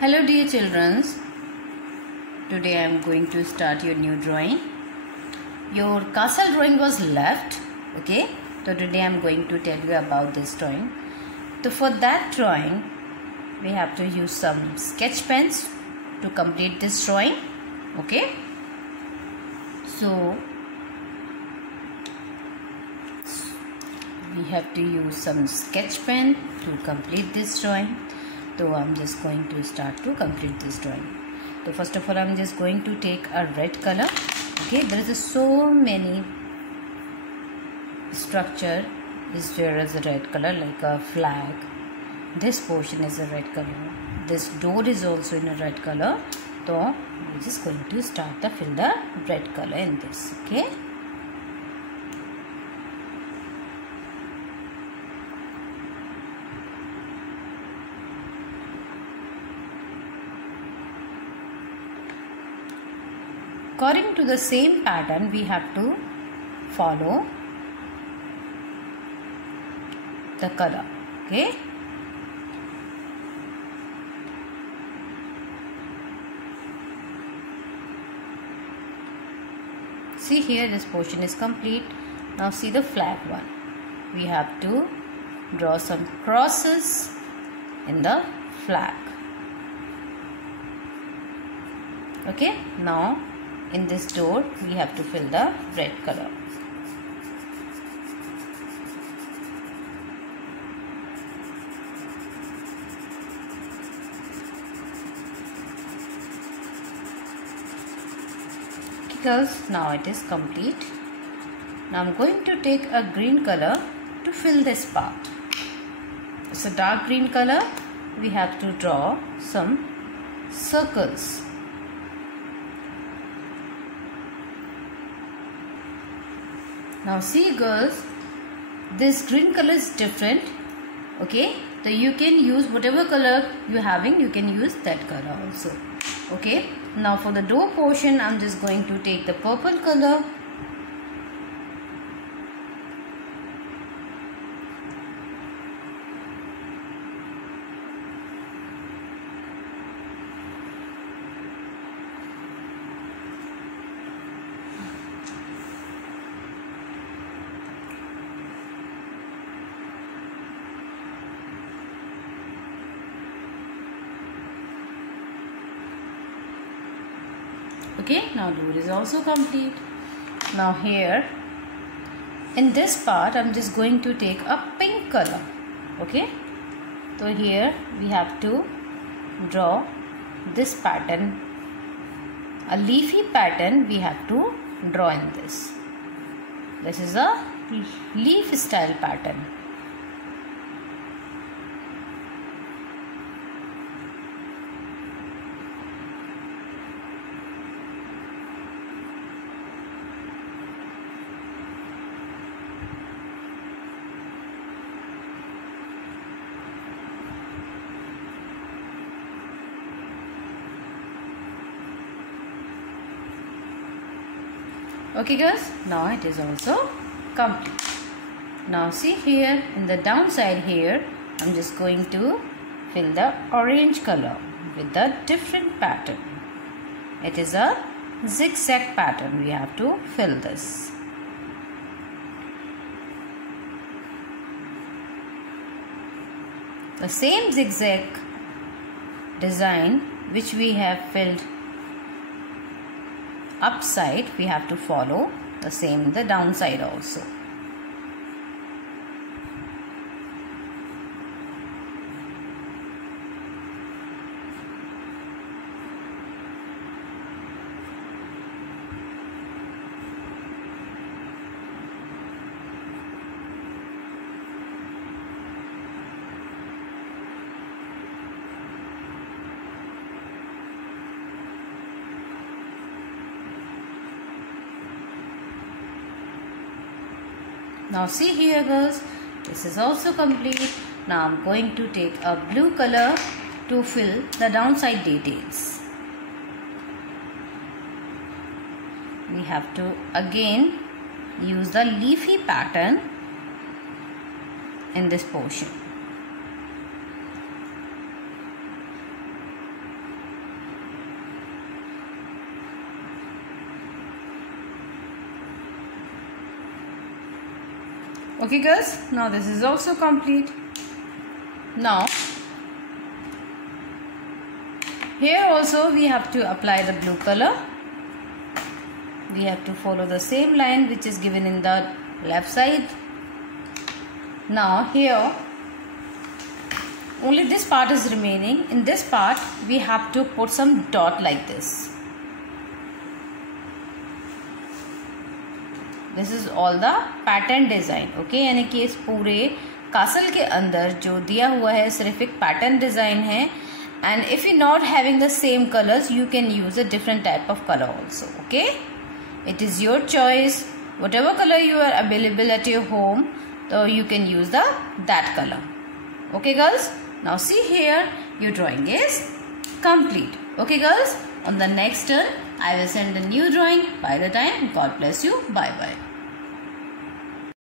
Hello dear children, today I am going to start your new drawing. Your castle drawing was left, okay? So today I am going to tell you about this drawing. So for that drawing, we have to use some sketch pens to complete this drawing, okay? So we have to use some sketch pen to complete this drawing. So I'm just going to start to complete this drawing. So first of all, I'm just going to take a red color. Okay, there is so many structure is there as a red color, like a flag. This portion is a red color. This door is also in a red color. So we're just going to start to fill the red color in this. Okay. According to the same pattern, we have to follow the color. Okay. See here, this portion is complete. Now see the flag one. We have to draw some crosses in the flag. Okay. Now in this door, we have to fill the red color. Girls, now it is complete. Now I'm going to take a green color to fill this part. It's a dark green color. We have to draw some circles. Now see girls, this green color is different. Okay, so you can use whatever color you are having, you can use that color also. Okay, now for the door portion, I'm just going to take the purple color. Okay, now door is also complete. Now here in this part, I'm just going to take a pink color. Okay, so here we have to draw this pattern, a leafy pattern we have to draw in this. This is a leaf style pattern. Okay girls, now it is also complete. Now see here in the downside here, I'm just going to fill the orange color with the different pattern. It is a zigzag pattern. We have to fill this. The same zigzag design which we have filled upside, we have to follow the same the downside also. Now see here girls, this is also complete. Now I'm going to take a blue color to fill the downside details. We have to again use the leafy pattern in this portion. Okay girls, now this is also complete. Now here also we have to apply the blue color. We have to follow the same line which is given in the left side. Now here only this part is remaining. In this part we have to put some dot like this. This is all the pattern design. Okay, यानी कि इस पूरे castle के अंदर जो दिया हुआ है सिर्फ एक पैटर्न डिजाइन है. And if you're not having the same colors, you can use a different type of color also. Okay, it is your choice. Whatever color you are available at your home, so you can use that color. Okay girls, now see here, your drawing is complete. Okay girls, on the next turn I will send a new drawing. By the time, God bless you. Bye bye.